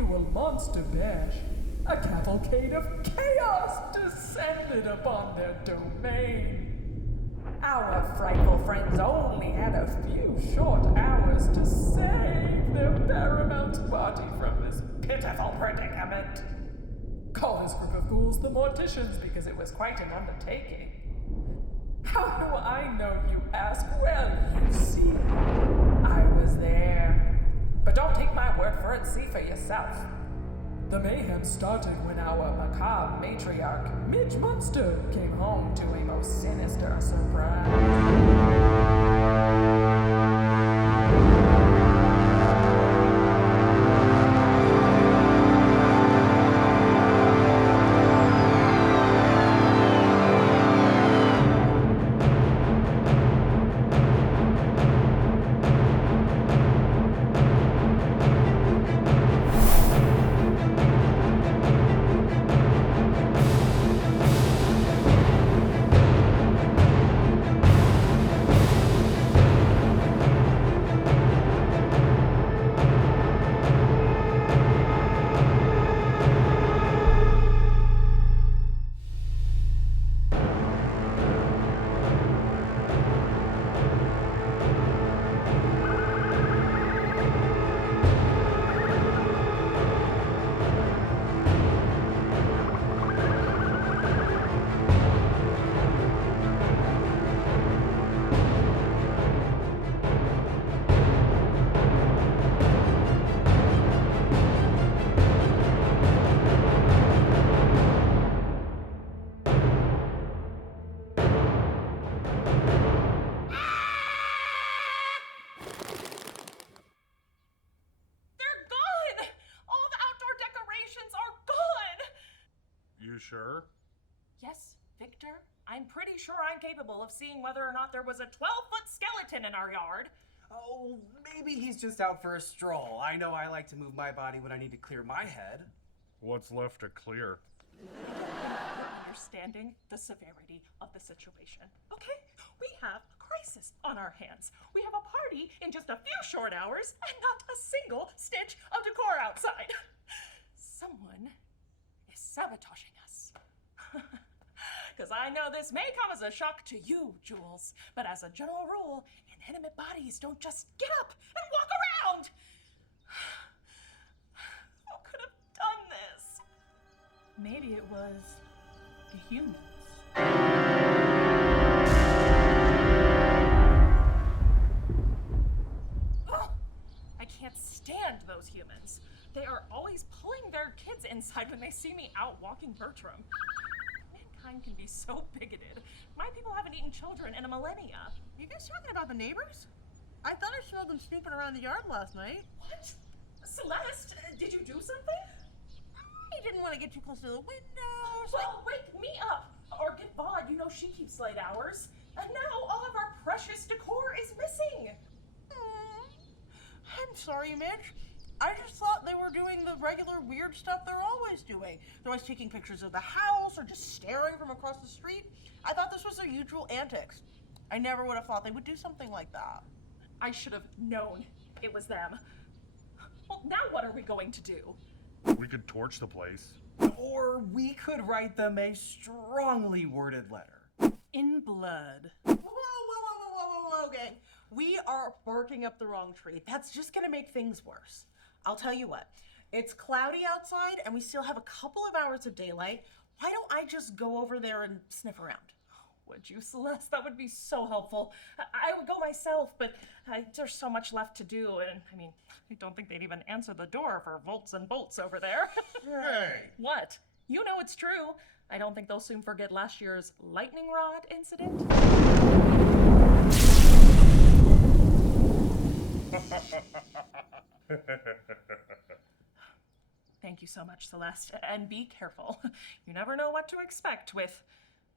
annual monster bash, a cavalcade of chaos descended upon their domain. Our frightful friends only had a few short hours to save their paramount body from this pitiful predicament. Call this group of ghouls the Morticians because it was quite an undertaking. How do I know, you ask? Well, you see, I was there. But don't take my word for it, see for yourself. The mayhem started when our macabre matriarch, Midge Munster, came home to a most sinister surprise. Sure? Yes, Victor. I'm pretty sure I'm capable of seeing whether or not there was a 12-foot skeleton in our yard. Oh, maybe he's just out for a stroll. I know I like to move my body when I need to clear my head. What's left to clear? Understanding the severity of the situation. Okay, we have a crisis on our hands. We have a party in just a few short hours and not a single stitch of decor outside. Someone is sabotaging us. Because I know this may come as a shock to you, Jules, but as a general rule, inanimate bodies don't just get up and walk around. Who could have done this? Maybe it was the humans. Oh, I can't stand those humans. They are always pulling their kids inside when they see me out walking Bertram. Mankind can be so bigoted. My people haven't eaten children in a millennia. You guys talking about the neighbors? I thought I smelled them snooping around the yard last night. What? Celeste, did you do something? I didn't want to get too close to the windows. Well, wake me up! Or get Vaude, you know she keeps late hours. And now all of our precious decor is missing. I'm sorry, Midge. I just thought they were doing the regular weird stuff they're always doing. They're always taking pictures of the house or just staring from across the street. I thought this was their usual antics. I never would have thought they would do something like that. I should have known it was them. Well, now what are we going to do? We could torch the place. Or we could write them a strongly worded letter. In blood. Whoa, gang. We are barking up the wrong tree. That's just gonna make things worse. I'll tell you what, it's cloudy outside and we still have a couple of hours of daylight. Why don't I just go over there and sniff around? Would you, Celeste? That would be so helpful. I would go myself, but there's so much left to do, and I mean, I don't think they'd even answer the door for volts and bolts over there. Hey! What? You know it's true. I don't think they'll soon forget last year's lightning rod incident. Thank you so much, Celeste, and be careful. You never know what to expect with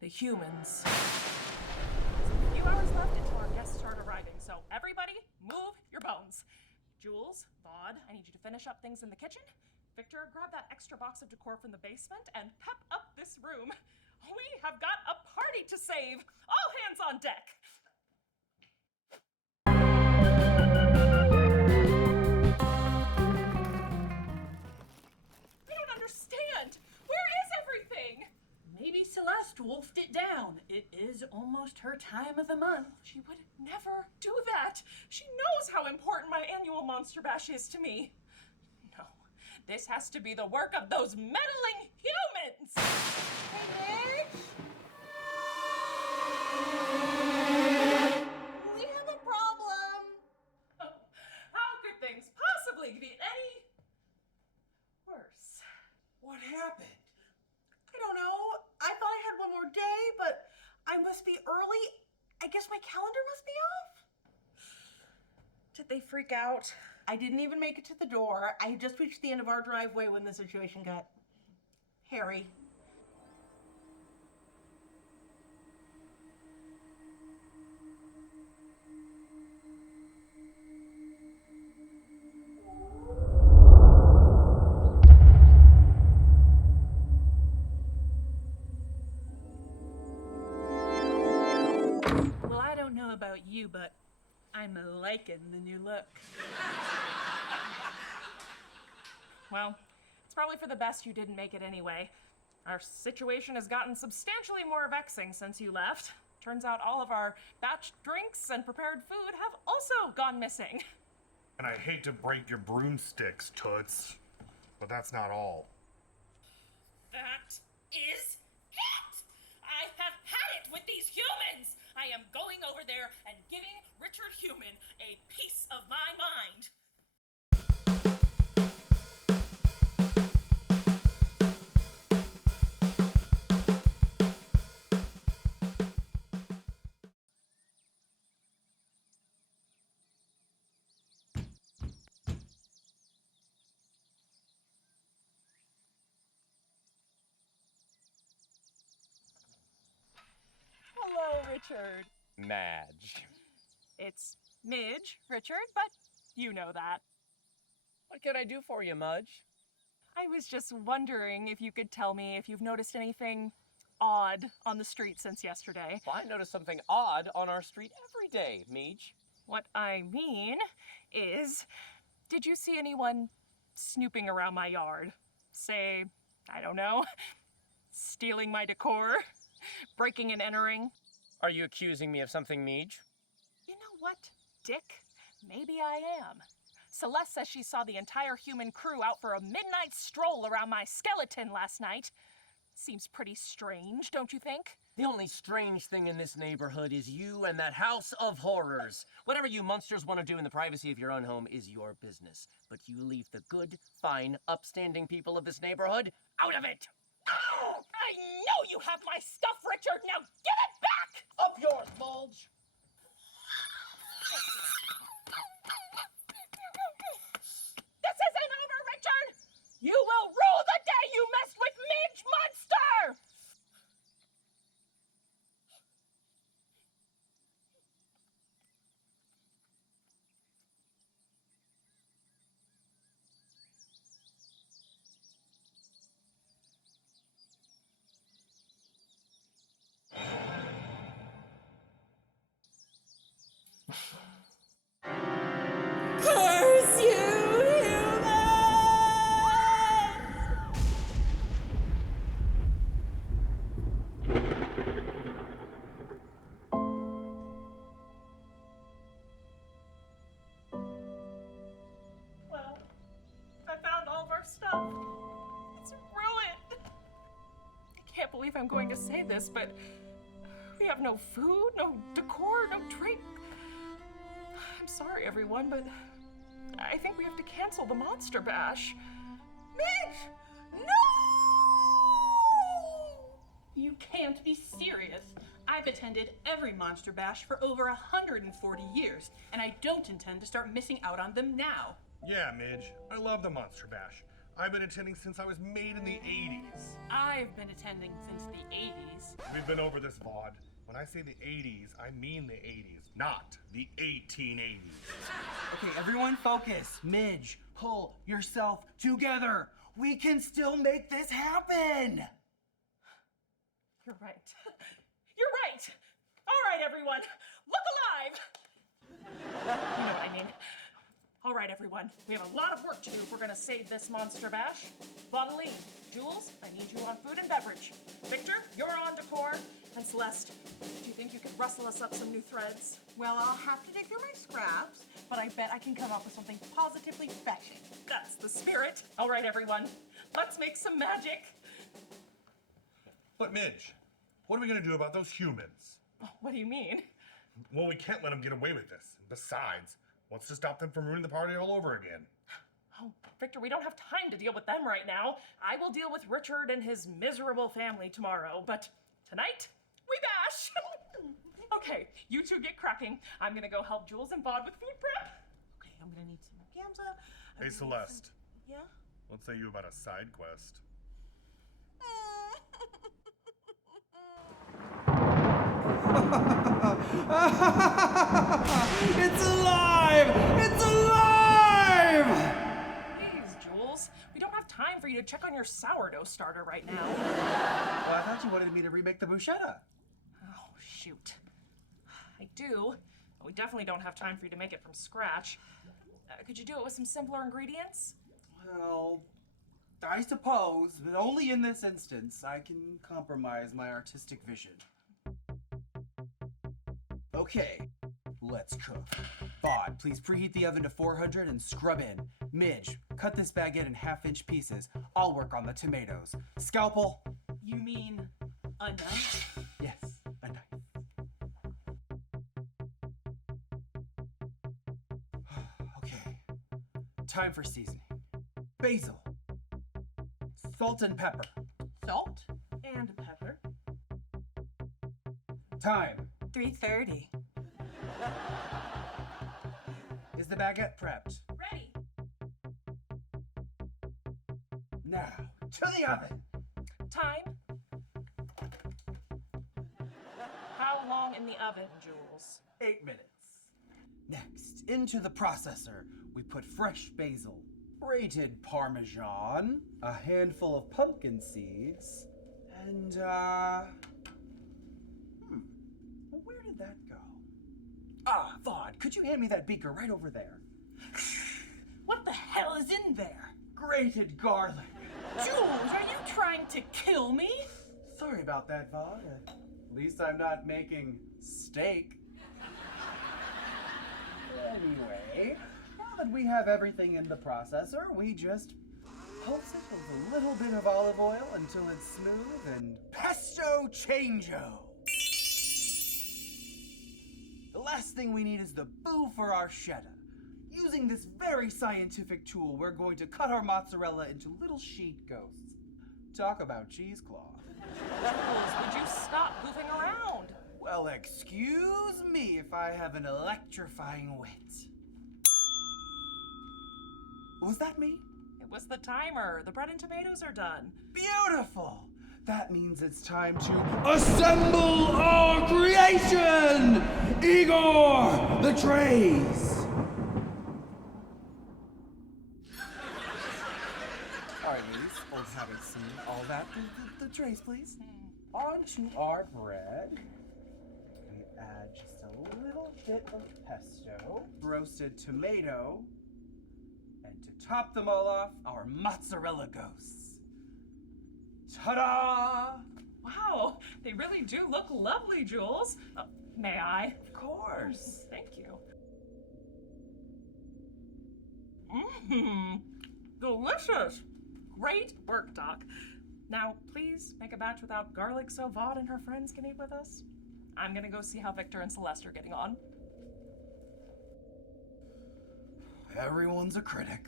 the humans. There's a few hours left until our guests start arriving, so everybody, move your bones. Jules, Vaude, I need you to finish up things in the kitchen. Victor, grab that extra box of decor from the basement and pep up this room. We have got a party to save. All hands on deck. just wolfed it down. It is almost her time of the month. She would never do that. She knows how important my annual Monster Bash is to me. No, this has to be the work of those meddling humans. Hey, Midge? We have a problem. How could things possibly be any worse? What happened? I don't know. I thought I had one more day, but I must be early. I guess my calendar must be off. Did they freak out? I didn't even make it to the door. I had just reached the end of our driveway when the situation got hairy. Well, I don't know about you, but I'm liking the new look. Well, it's probably for the best you didn't make it anyway. Our situation has gotten substantially more vexing since you left. Turns out all of our batch drinks and prepared food have also gone missing. And I hate to break your broomsticks, Toots, but that's not all. That is it! I have had it with these humans! I am going over there and giving Richard Human a piece of my mind. Hello, Richard. Madge. It's Midge, Richard, but you know that. What can I do for you, Mudge? I was just wondering if you could tell me if you've noticed anything odd on the street since yesterday. Well, I notice something odd on our street every day, Midge. What I mean is, did you see anyone snooping around my yard? Say, I don't know, stealing my decor, breaking and entering? Are you accusing me of something, Midge? You know what, Dick? Maybe I am. Celeste says she saw the entire human crew out for a midnight stroll around my skeleton last night. Seems pretty strange, don't you think? The only strange thing in this neighborhood is you and that house of horrors. Whatever you monsters want to do in the privacy of your own home is your business. But you leave the good, fine, upstanding people of this neighborhood out of it. I know you have my stuff, Richard! Now give it back! Up yours, Bulge. This isn't over, Richard! You will rue the day you messed with Midge Munster! Curse you, human! Well, I found all of our stuff. It's ruined. I can't believe I'm going to say this, but we have no food, no decor, no drink. I'm sorry, everyone, but I think we have to cancel the Monster Bash. Midge! No! You can't be serious. I've attended every Monster Bash for over 140 years, and I don't intend to start missing out on them now. Yeah, Midge, I love the Monster Bash. I've been attending since I was made in the 80s. I've been attending since the 80s. We've been over this, VOD. When I say the 80s, I mean the 80s, not the 1880s. Okay, everyone focus. Midge, pull yourself together. We can still make this happen. You're right. You're right. All right, everyone. Look alive. You know what I mean. All right, everyone. We have a lot of work to do if we're gonna save this monster bash. Vaudeline, Jules, I need you on food and beverage. Victor, you're on decor. And Celeste, do you think you could rustle us up some new threads? Well, I'll have to dig through my scraps, but I bet I can come up with something positively fetching. That's the spirit. All right, everyone. Let's make some magic. But Midge, what are we gonna do about those humans? What do you mean? Well, we can't let them get away with this. Besides, what's to stop them from ruining the party all over again? Oh, Victor, we don't have time to deal with them right now. I will deal with Richard and his miserable family tomorrow, but tonight, we bash! Okay, you two get cracking. I'm gonna go help Jules and Vaude with food prep. Okay, I'm gonna need some gamza. Hey, Celeste, Yeah? let's say you about a side quest. It's alive! It's alive! Please, Jules. We don't have time for you to check on your sourdough starter right now. Well, I thought you wanted me to remake the bruschetta. Oh, shoot. I do. But we definitely don't have time for you to make it from scratch. Could you do it with some simpler ingredients? Well, I suppose, but only in this instance, I can compromise my artistic vision. Okay, let's cook. Vaude, please preheat the oven to 400 and scrub in. Midge, cut this baguette in half-inch pieces. I'll work on the tomatoes. Scalpel? You mean a knife? Yes, a knife. Okay, time for seasoning. Basil. Salt and pepper. Salt? And pepper. Time. 3:30. Is the baguette prepped? Ready. Now, to the oven. Time. How long in the oven, Jules? 8 minutes. Next, into the processor, we put fresh basil, grated Parmesan, a handful of pumpkin seeds, and, where did that go? Ah, Vaude, could you hand me that beaker right over there? What the hell is in there? Grated garlic. Jules, are you trying to kill me? Sorry about that, Vaude. At least I'm not making steak. Anyway, now that we have everything in the processor, we just pulse it with a little bit of olive oil until it's smooth and pesto changeo. The last thing we need is the boo for our cheddar. Using this very scientific tool, we're going to cut our mozzarella into little sheet ghosts. Talk about cheesecloth. Jules, would you stop goofing around? Well, excuse me if I have an electrifying wit. Was that me? It was the timer. The bread and tomatoes are done. Beautiful! That means it's time to assemble our creation! Igor, the trays! All right, ladies, old habits seen all that. The trays, please. Onto our bread, we add just a little bit of pesto, roasted tomato, and to top them all off, our mozzarella ghosts. Ta-da! Wow, they really do look lovely, Jules. May I? Of course. Thank you. Mmm, delicious. Great work, Doc. Now, please make a batch without garlic so Vaude and her friends can eat with us. I'm gonna go see how Victor and Celeste are getting on. Everyone's a critic.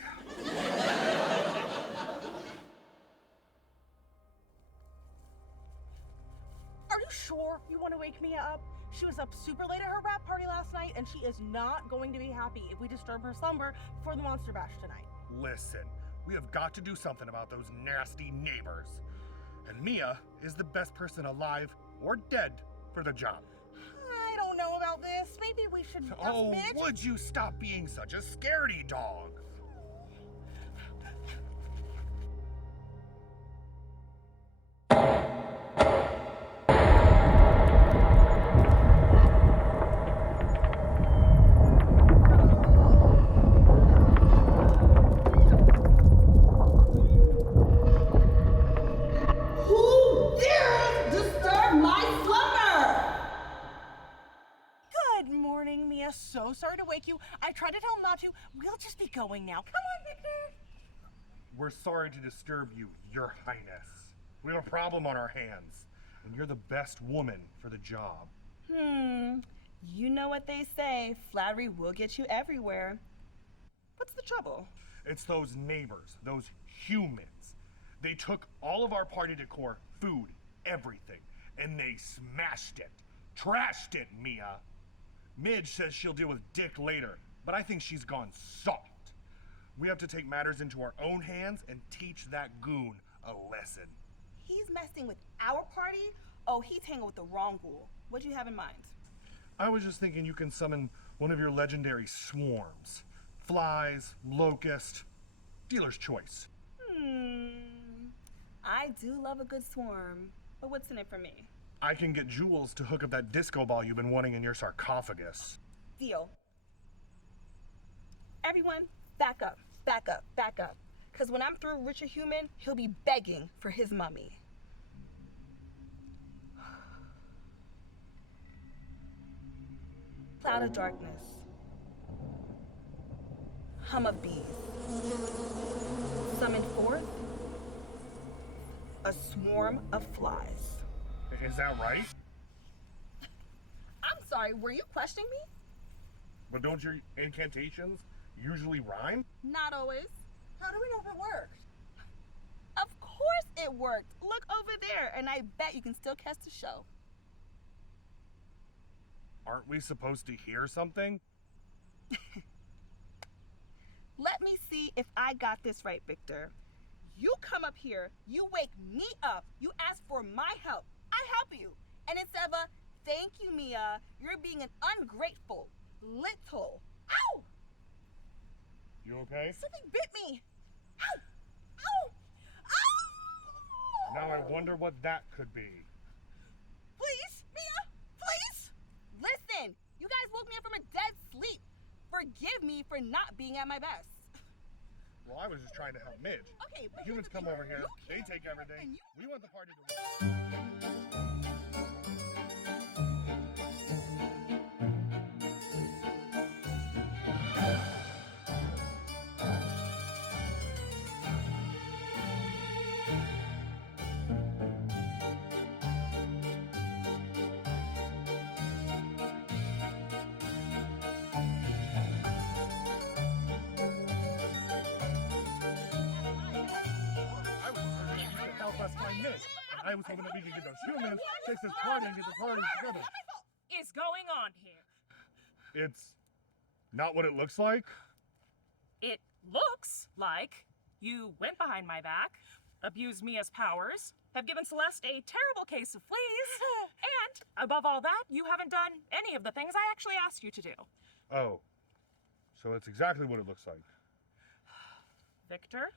Are you sure you want to wake me up? She was up super late at her rap party last night, and she is not going to be happy if we disturb her slumber before the Monster Bash tonight. Listen, we have got to do something about those nasty neighbors. And Mia is the best person alive or dead for the job. I don't know about this. Maybe we should ask Oh, Midge. would you stop being such a scaredy dog? sorry to wake you. I tried to tell him not to. We'll just be going now. Come on, Victor. We're sorry to disturb you, Your Highness. We have a problem on our hands, and you're the best woman for the job. You know what they say, flattery will get you everywhere. What's the trouble? It's those neighbors, those humans. They took all of our party decor, food, everything, and they smashed it. Trashed it, Mia. Midge says she'll deal with Dick later, but I think she's gone soft. We have to take matters into our own hands and teach that goon a lesson. He's messing with our party? Oh, he's hanging with the wrong ghoul. What do you have in mind? I was just thinking you can summon one of your legendary swarms. Flies, locust, dealer's choice. I do love a good swarm, but what's in it for me? I can get jewels to hook up that disco ball you've been wanting in your sarcophagus. Deal. Everyone, back up, back up, back up. Because when I'm through Richard Human, he'll be begging for his mummy. Cloud of darkness. Hum of bees. Summon forth a swarm of flies. Is that right? I'm sorry, were you questioning me? But don't your incantations usually rhyme? Not always. How do we know if it worked? Of course it worked. Look over there, and I bet you can still catch the show. Aren't we supposed to hear something? Let me see if I got this right, Victor. You come up here, you wake me up, you ask for my help, I help you. And instead of a thank you, Mia, you're being an ungrateful little. Ow! You okay? Something bit me. Ow! Ow! Ow! Now I wonder what that could be. Please, Mia, please. Listen, you guys woke me up from a dead sleep. Forgive me for not being at my best. Well, I was just trying to help Midge. Okay, but Humans come over here, they take and everything. you- We want the party to work. I was hoping you could help us find Midge. And I was hoping that we could get those humans, fix this party, and get the party together. Is going on here? It's not what it looks like. It looks like you went behind my back, abused Mia's powers, have given Celeste a terrible case of fleas, and above all that, you haven't done any of the things I actually asked you to do. Oh, so it's exactly what it looks like. Victor,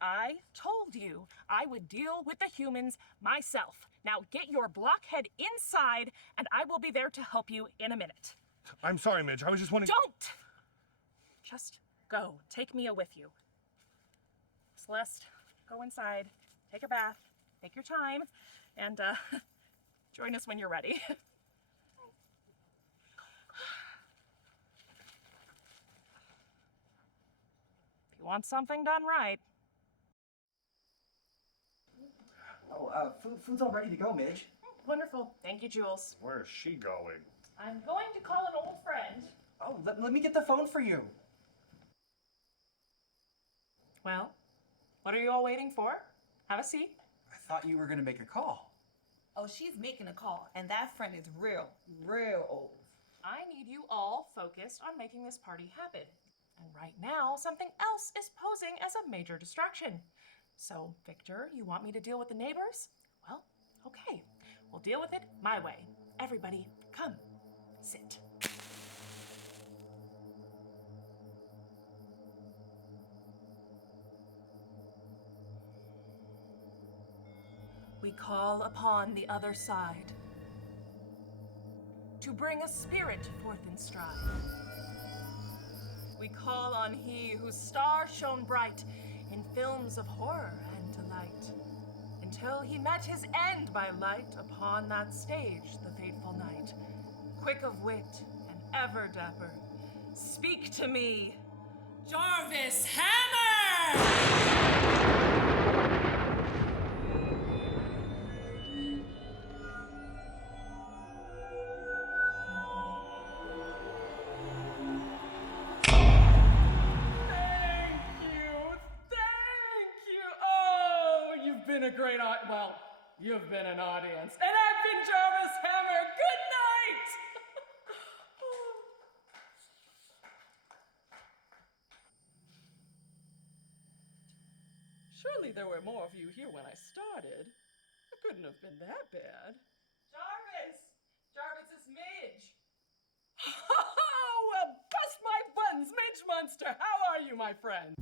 I told you I would deal with the humans myself. Now get your blockhead inside, and I will be there to help you in a minute. I'm sorry, Midge. I was just wanting. Don't! Just go. Take Mia with you. Celeste, go inside, take a bath, take your time, and join us when you're ready. If you want something done right. Oh, food's all ready to go, Midge. Wonderful. Thank you, Jules. Where is she going? I'm going to call an old friend. Oh, let me get the phone for you. Well, what are you all waiting for? Have a seat. I thought you were gonna make a call. Oh, she's making a call, and that friend is real old. I need you all focused on making this party happen. And right now, something else is posing as a major distraction. So, Victor, you want me to deal with the neighbors? Well, okay. We'll deal with it my way. Everybody, come. Sit. We call upon the other side to bring a spirit forth in stride. We call on he whose star shone bright in films of horror and delight, until he met his end by light upon that stage the fateful night, quick of wit and ever dapper. Speak to me, Jarvis Hammer! Thank you. Oh, you've been a great well, you've been an audience. And I've been Jarvis Hammer. Good night! Surely there were more of you here when I started. It couldn't have been that bad. Jarvis! Jarvis, it's Midge! Oh, well, bust my buttons, Midge Munster. How are you, my friend?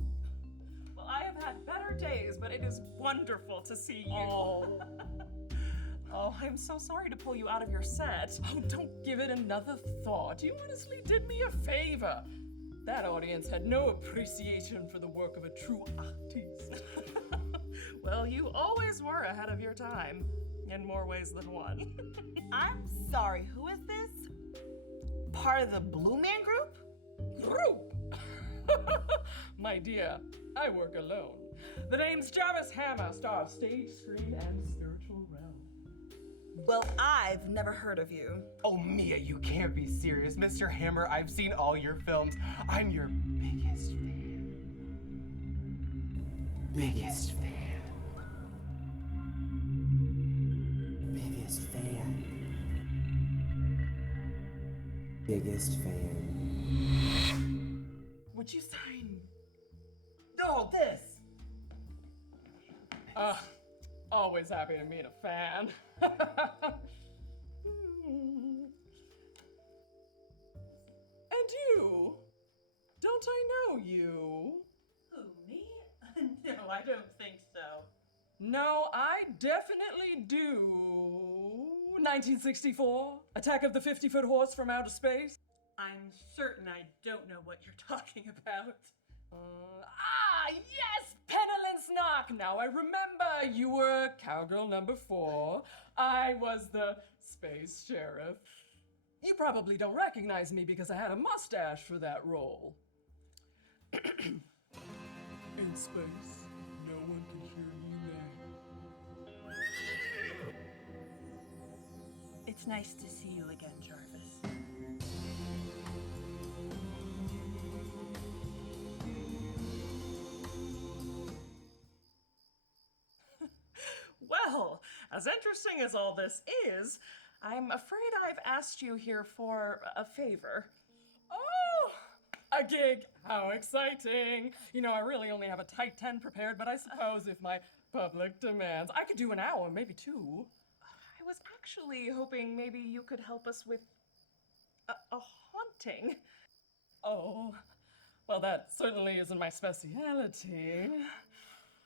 Well, I have had better days, but it is wonderful to see you. Oh. Oh, I'm so sorry to pull you out of your set. Oh, don't give it another thought. You honestly did me a favor. That audience had no appreciation for the work of a true artist. Well, you always were ahead of your time, in more ways than one. I'm sorry, who is this? Part of the Blue Man Group? Group! My dear, I work alone. The name's Jarvis Hammer, star of stage, screen, and spiritual realm. Well, I've never heard of you. Oh, Mia, you can't be serious. Mr. Hammer, I've seen all your films. I'm your biggest fan. Biggest fan. Biggest fan. Biggest fan. Would you sign? No, this! Always happy to meet a fan. And you? Don't I know you? Who, me? No, I don't think so. No, I definitely do. 1964, Attack of the 50-Foot Horse from Outer Space. I'm certain I don't know what you're talking about. Yes, Penitence Knock. Now I remember. You were cowgirl number 4. I was the space sheriff. You probably don't recognize me because I had a mustache for that role. In space, no one can hear you now. It's nice to see you again, Jarvis. Well, as interesting as all this is, I'm afraid I've asked you here for a favor. Oh, a gig. How exciting. You know, I really only have a tight 10 prepared, but I suppose if my public demands, I could do an hour, maybe 2. I was actually hoping maybe you could help us with a haunting. Oh, well, that certainly isn't my speciality.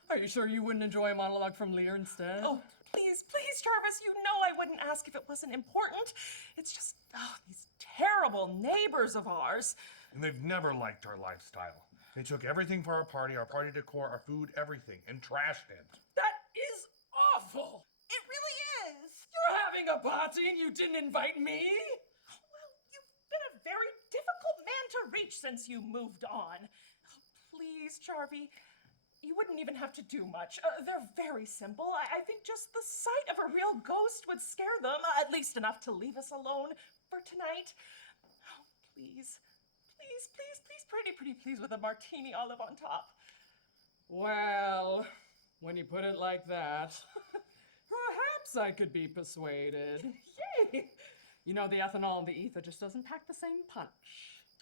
Are you sure you wouldn't enjoy a monologue from Lear instead? Oh, please, please, Jarvis, you know I wouldn't ask if it wasn't important. It's just, these terrible neighbors of ours. And they've never liked our lifestyle. They took everything for our party decor, our food, everything, and trashed it. That is awful. It really is. You're having a party and you didn't invite me? Well, you've been a very difficult man to reach since you moved on. Please, Jarvie, you wouldn't even have to do much. They're very simple. I think just the sight of a real ghost would scare them, at least enough to leave us alone for tonight. Oh, please, please, please, please, pretty please, with a martini olive on top. Well, when you put it like that, perhaps I could be persuaded. Yay! You know, the ethanol and the ether just doesn't pack the same punch.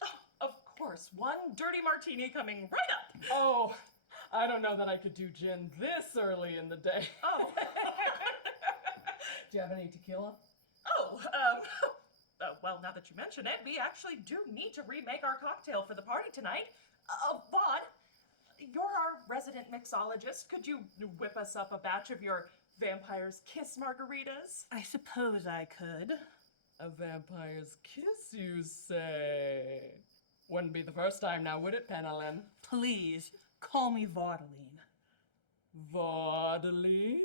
Oh, of course, one dirty martini coming right up. Oh, I don't know that I could do gin this early in the day. Oh. Do you have any tequila? Well, now that you mention it, we actually do need to remake our cocktail for the party tonight. Vaughn, you're our resident mixologist. Could you whip us up a batch of your Vampire's Kiss margaritas? I suppose I could. A vampire's kiss, you say? Wouldn't be the first time now, would it, Penelin? Please, call me Vaudeline. Vaudeline?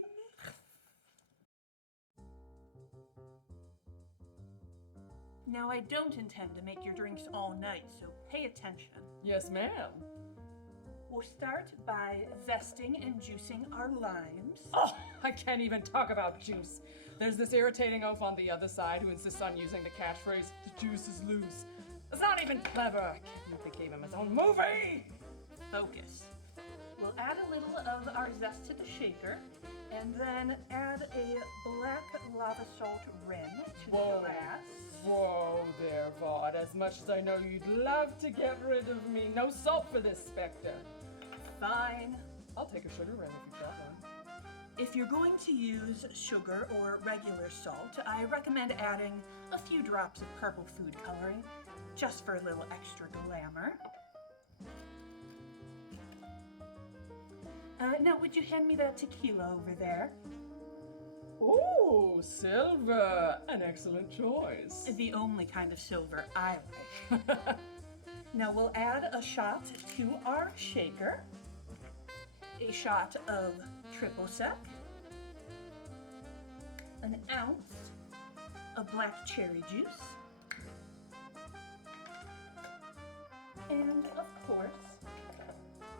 Now, I don't intend to make your drinks all night, so pay attention. Yes, ma'am. We'll start by zesting and juicing our limes. Oh, I can't even talk about juice. There's this irritating oaf on the other side who insists on using the catchphrase, "The juice is loose." It's not even clever. I can't believe they gave him his own movie. Focus. We'll add a little of our zest to the shaker, and then add a black lava salt rim to the glass. Whoa there, Vaught. As much as I know you'd love to get rid of me, no salt for this specter. Fine. I'll take a sugar rim if you've got one. If you're going to use sugar or regular salt, I recommend adding a few drops of purple food coloring, just for a little extra glamour. Now, would you hand me that tequila over there? Ooh, silver. An excellent choice. The only kind of silver I like. Now we'll add a shot to our shaker, a shot of triple sec, an ounce of black cherry juice, and of course,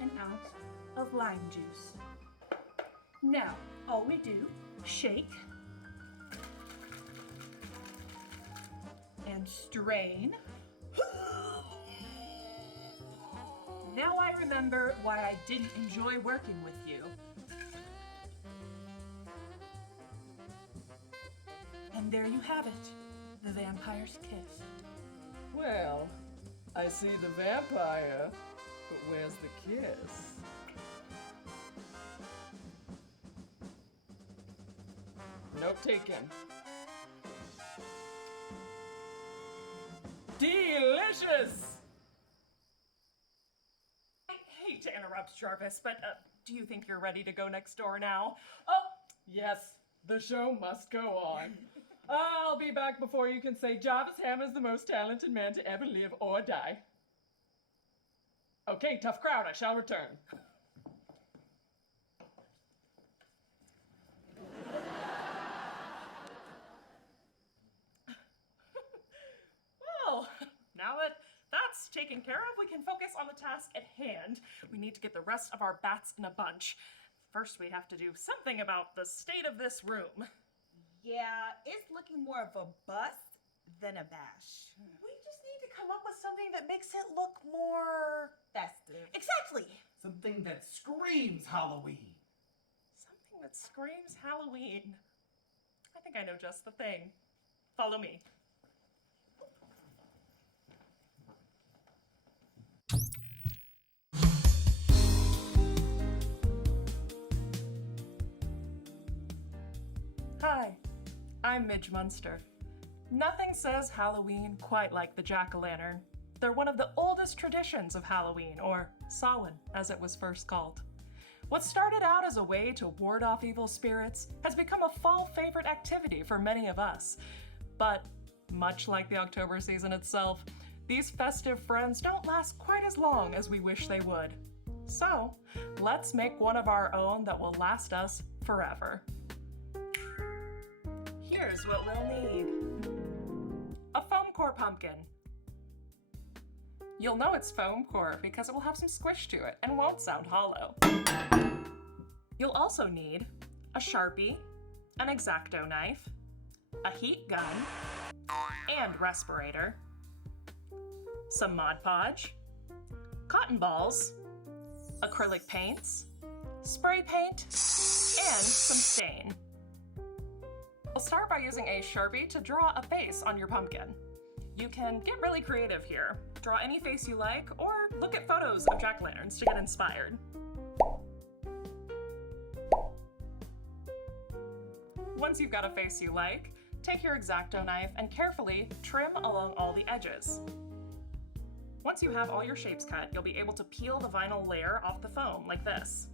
an ounce of lime juice. Now, all we do, shake and strain. Now I remember why I didn't enjoy working with you. And there you have it, the vampire's kiss. Well, I see the vampire, but where's the kiss? Note taken. Delicious! I hate to interrupt, Jarvis, but do you think you're ready to go next door now? Oh, yes, the show must go on. I'll be back before you can say Jarvis Hammer's the most talented man to ever live or die. Okay, tough crowd, I shall return. Well, now that that's taken care of, we can focus on the task at hand. We need to get the rest of our bats in a bunch. First, we have to do something about the state of this room. Yeah, it's looking more of a bust than a bash. We just need to come up with something that makes it look more Festive. exactly. Something that screams Halloween. Something that screams Halloween. I think I know just the thing. Follow me. Hi, I'm Midge Munster. Nothing says Halloween quite like the jack-o'-lantern. They're one of the oldest traditions of Halloween, or Samhain, as it was first called. What started out as a way to ward off evil spirits has become a fall favorite activity for many of us. But much like the October season itself, these festive friends don't last quite as long as we wish they would. So, let's make one of our own that will last us forever. Here's what we'll need. A foam core pumpkin. You'll know it's foam core because it will have some squish to it and won't sound hollow. You'll also need a Sharpie, an X-Acto knife, a heat gun, and respirator, some Mod Podge, cotton balls, acrylic paints, spray paint, and some stain. We'll start by using a Sharpie to draw a face on your pumpkin. You can get really creative here. Draw any face you like, or look at photos of jack-o'-lanterns to get inspired. Once you've got a face you like, take your X-Acto knife and carefully trim along all the edges. Once you have all your shapes cut, you'll be able to peel the vinyl layer off the foam like this.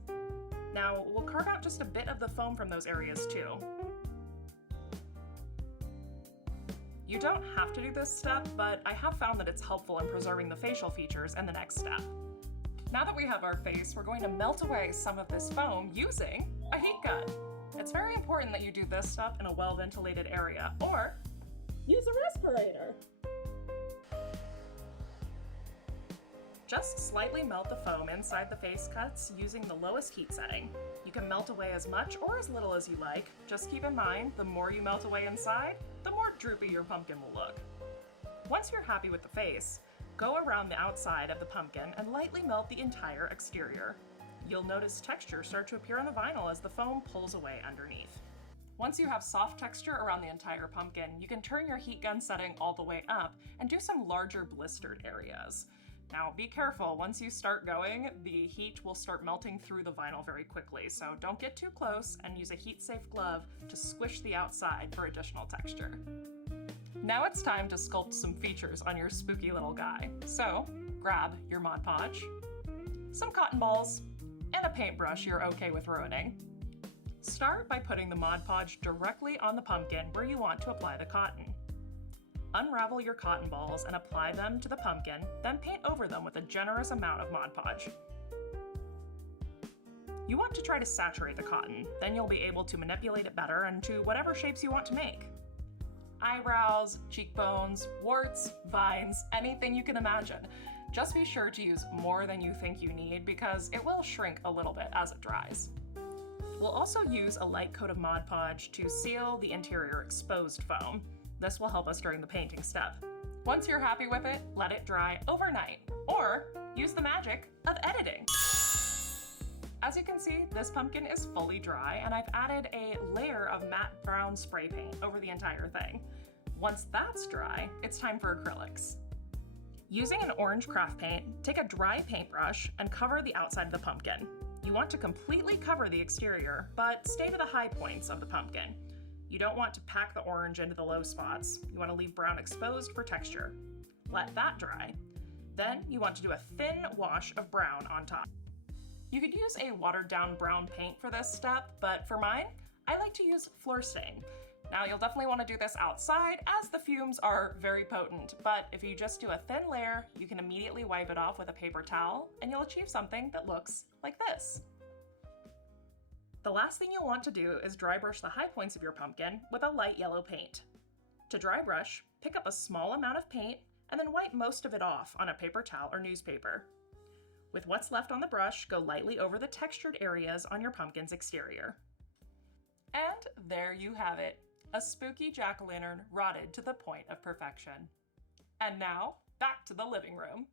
Now, we'll carve out just a bit of the foam from those areas too. You don't have to do this step, but I have found that it's helpful in preserving the facial features in the next step. Now that we have our face, we're going to melt away some of this foam using a heat gun. It's very important that you do this step in a well-ventilated area, or Use a respirator. Just slightly melt the foam inside the face cuts using the lowest heat setting. You can melt away as much or as little as you like. Just keep in mind, the more you melt away inside, the more droopy your pumpkin will look. Once you're happy with the face, go around the outside of the pumpkin and lightly melt the entire exterior. You'll notice texture start to appear on the vinyl as the foam pulls away underneath. Once you have soft texture around the entire pumpkin, you can turn your heat gun setting all the way up and do some larger blistered areas. Now be careful, once you start going, the heat will start melting through the vinyl very quickly, so don't get too close and use a heat-safe glove to squish the outside for additional texture. Now it's time to sculpt some features on your spooky little guy. So grab your Mod Podge, some cotton balls, and a paintbrush you're okay with ruining. Start by putting the Mod Podge directly on the pumpkin where you want to apply the cotton. Unravel your cotton balls and apply them to the pumpkin, then paint over them with a generous amount of Mod Podge. You want to try to saturate the cotton, then you'll be able to manipulate it better into whatever shapes you want to make. Eyebrows, cheekbones, warts, vines, anything you can imagine. Just be sure to use more than you think you need because it will shrink a little bit as it dries. We'll also use a light coat of Mod Podge to seal the interior exposed foam. This will help us during the painting step. Once you're happy with it, let it dry overnight, or use the magic of editing. As you can see, this pumpkin is fully dry, and I've added a layer of matte brown spray paint over the entire thing. Once that's dry, it's time for acrylics. Using an orange craft paint, take a dry paintbrush and cover the outside of the pumpkin. You want to completely cover the exterior, but stay to the high points of the pumpkin. You don't want to pack the orange into the low spots. You want to leave brown exposed for texture. Let that dry. Then you want to do a thin wash of brown on top. You could use a watered down brown paint for this step, but for mine, I like to use floor stain. Now you'll definitely want to do this outside as the fumes are very potent, but if you just do a thin layer, you can immediately wipe it off with a paper towel and you'll achieve something that looks like this. The last thing you'll want to do is dry brush the high points of your pumpkin with a light yellow paint. To dry brush, pick up a small amount of paint and then wipe most of it off on a paper towel or newspaper. With what's left on the brush, go lightly over the textured areas on your pumpkin's exterior. And there you have it, a spooky jack-o'-lantern rotted to the point of perfection. And now, back to the living room.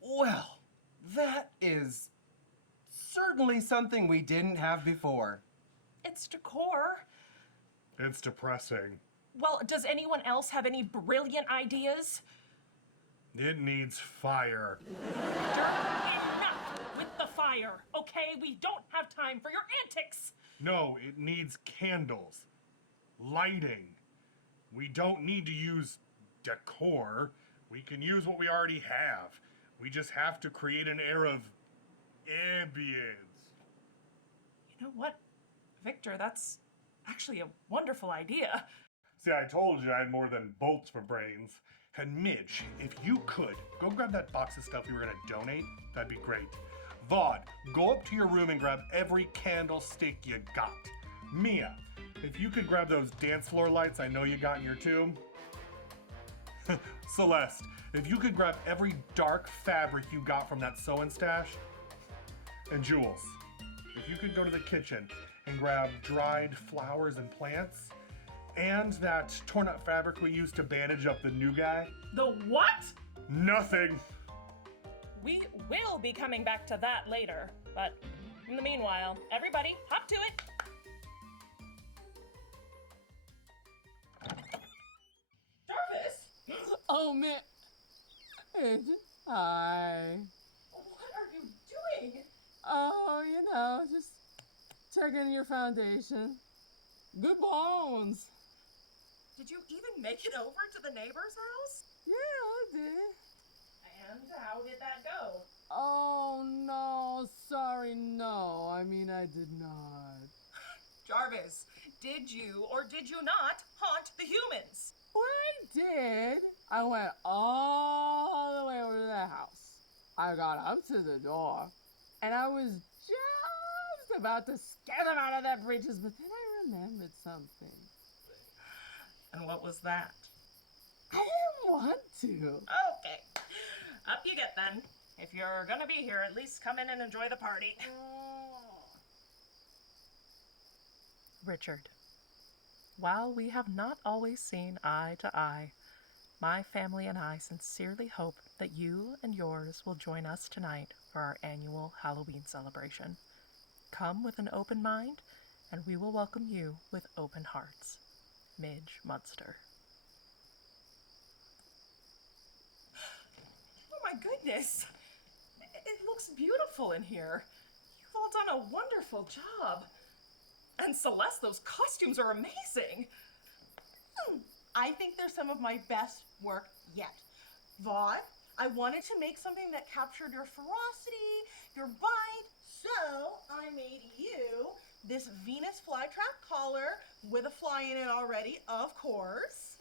Well, that is certainly something we didn't have before. It's decor. It's depressing. Well, does anyone else have any brilliant ideas? It needs fire. Enough with the fire, okay? We don't have time for your antics. No, it needs candles. Lighting. We don't need to use decor. We can use what we already have. We just have to create an air of ambience. You know what, Victor, that's actually a wonderful idea. See, I told you I had more than bolts for brains. And Midge, if you could, go grab that box of stuff you were gonna donate, that'd be great. Vaude, go up to your room and grab every candlestick you got. Mia, if you could grab those dance floor lights I know you got in your tomb. Celeste, if you could grab every dark fabric you got from that sewing stash. And Jules, if you could go to the kitchen and grab dried flowers and plants, and that torn up fabric we used to bandage up the new guy. The what? Nothing. We will be coming back to that later, but in the meanwhile, everybody hop to it. Jarvis! Oh, man. Hi. What are you doing? Oh, just checking your foundation. Good bones. Did you even make it over to the neighbor's house? Yeah, I did. And how did that go? Oh, no, sorry, no. I mean, I did not. Jarvis, did you or did you not haunt the humans? Well, I did. I went all the way over I got up to the door, and I was just about to scare them out of their breeches, but then I remembered something. And what was that? I didn't want to. Okay. Up you get then. If you're gonna be here, at least come in and enjoy the party. Richard, while we have not always seen eye to eye, my family and I sincerely hope that you and yours will join us tonight for our annual Halloween celebration. Come with an open mind, and we will welcome you with open hearts. Midge Munster. Oh my goodness! It looks beautiful in here. You've all done a wonderful job. And Celeste, those costumes are amazing. I think they're some of my best work yet. Vaughn, I wanted to make something that captured your ferocity, your bite, so I made you this Venus flytrap collar with a fly in it already, of course.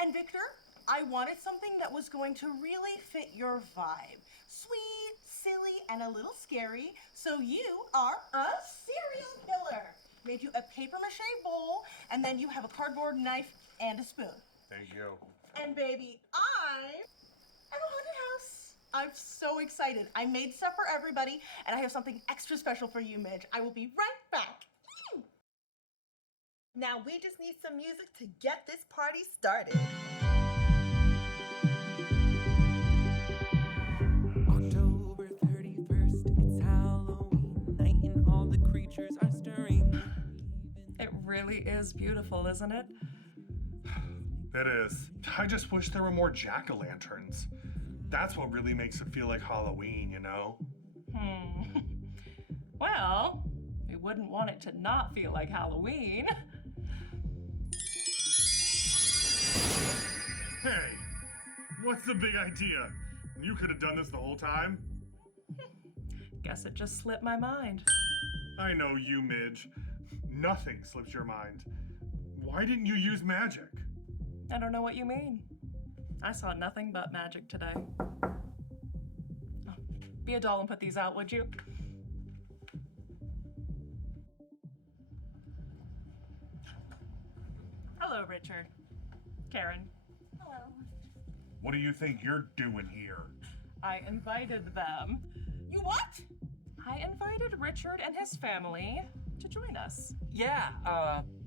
And Victor, I wanted something that was going to really fit your vibe. Sweet, silly, and a little scary, so you are a serial killer. Made you a papier-mâché bowl, and then you have a cardboard knife and a spoon. Thank you. And baby, I'm at a haunted house. I'm so excited. I made stuff for everybody, and I have something extra special for you, Midge. I will be right back. Now we just need some music to get this party started. October 31st, it's Halloween night and all the creatures are stirring. It really is beautiful, isn't it? It is. I just wish there were more jack-o'-lanterns. That's what really makes it feel like Halloween, you know? Well, we wouldn't want it to not feel like Halloween. Hey, what's the big idea? You could have done this the whole time. Guess it just slipped my mind. I know you, Midge. Nothing slips your mind. Why didn't you use magic? I don't know what you mean. I saw nothing but magic today. Oh, be a doll and put these out, would you? Hello, Richard. Karen. Hello. What do you think you're doing here? I invited them. You what? I invited Richard and his family to join us. Yeah,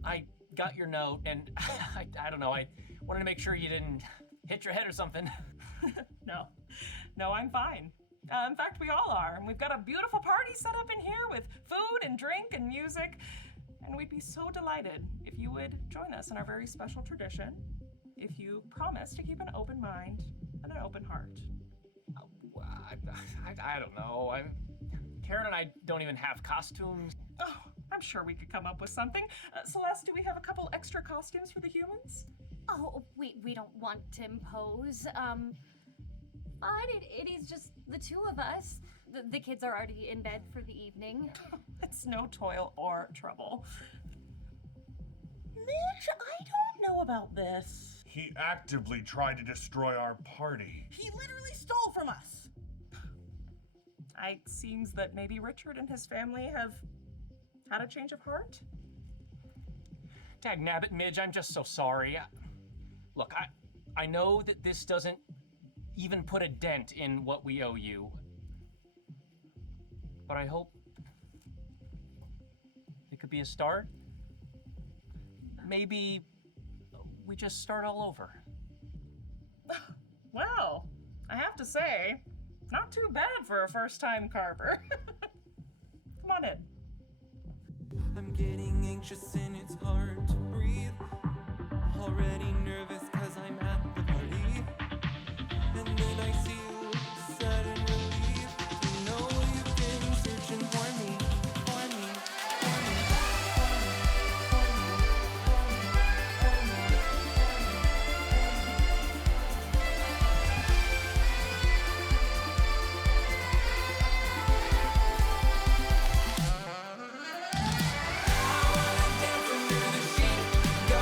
I got your note, and I don't know, I wanted to make sure you didn't hit your head or something. No, I'm fine. In fact, we all are, and we've got a beautiful party set up in here with food and drink and music, and we'd be so delighted if you would join us in our very special tradition, if you promise to keep an open mind and an open heart. I don't know. Karen and I don't even have costumes. Oh, I'm sure we could come up with something. Celeste, do we have a couple extra costumes for the humans? Oh, we don't want to impose. But it is just the two of us. The kids are already in bed for the evening. It's no toil or trouble. Midge, I don't know about this. He actively tried to destroy our party. He literally stole from us. It seems that maybe Richard and his family have had a change of heart. Dagnabbit, Midge, I'm just so sorry. Look, I know that this doesn't even put a dent in what we owe you. But I hope it could be a start. Maybe we just start all over. Well, I have to say, not too bad for a first-time carver. Come on in. I'm getting anxious and it's hard to breathe. Already nervous cause I'm at the party. And then I see you, sudden relief. You know you've been searching for me, for me, for me, for me, I wanna dance under the sheet, go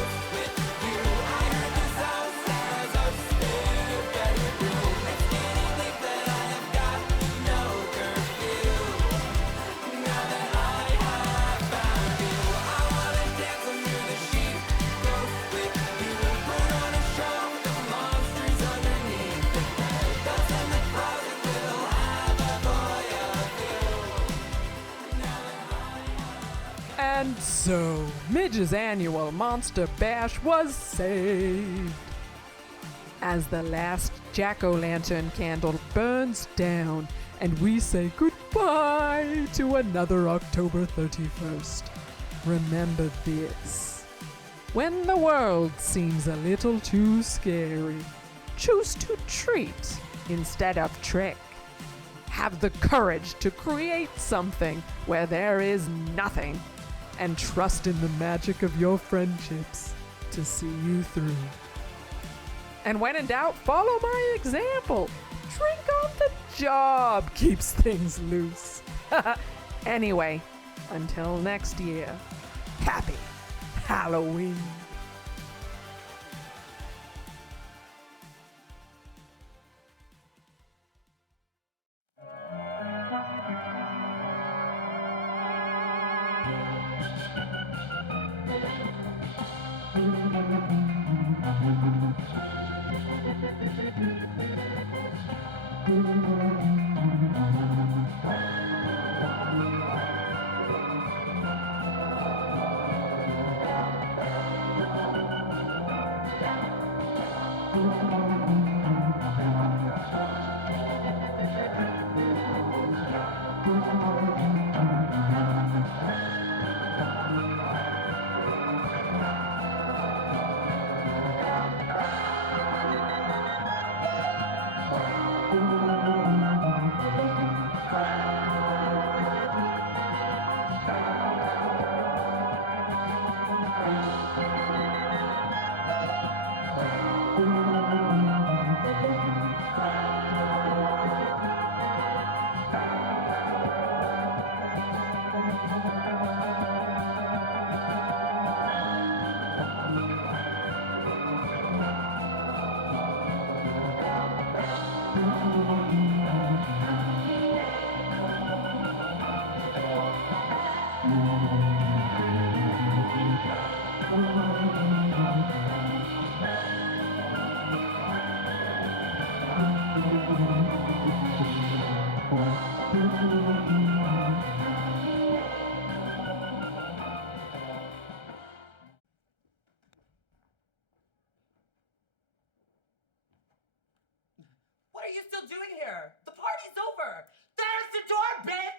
And so, Midge's annual Monster Bash was saved. As the last jack-o'-lantern candle burns down and we say goodbye to another October 31st, remember this. When the world seems a little too scary, choose to treat instead of trick. Have the courage to create something where there is nothing, and trust in the magic of your friendships to see you through. And when in doubt, follow my example. Drink on the job keeps things loose. Anyway, until next year, happy Halloween. What are you still doing here? The party's over. There's the door, bitch!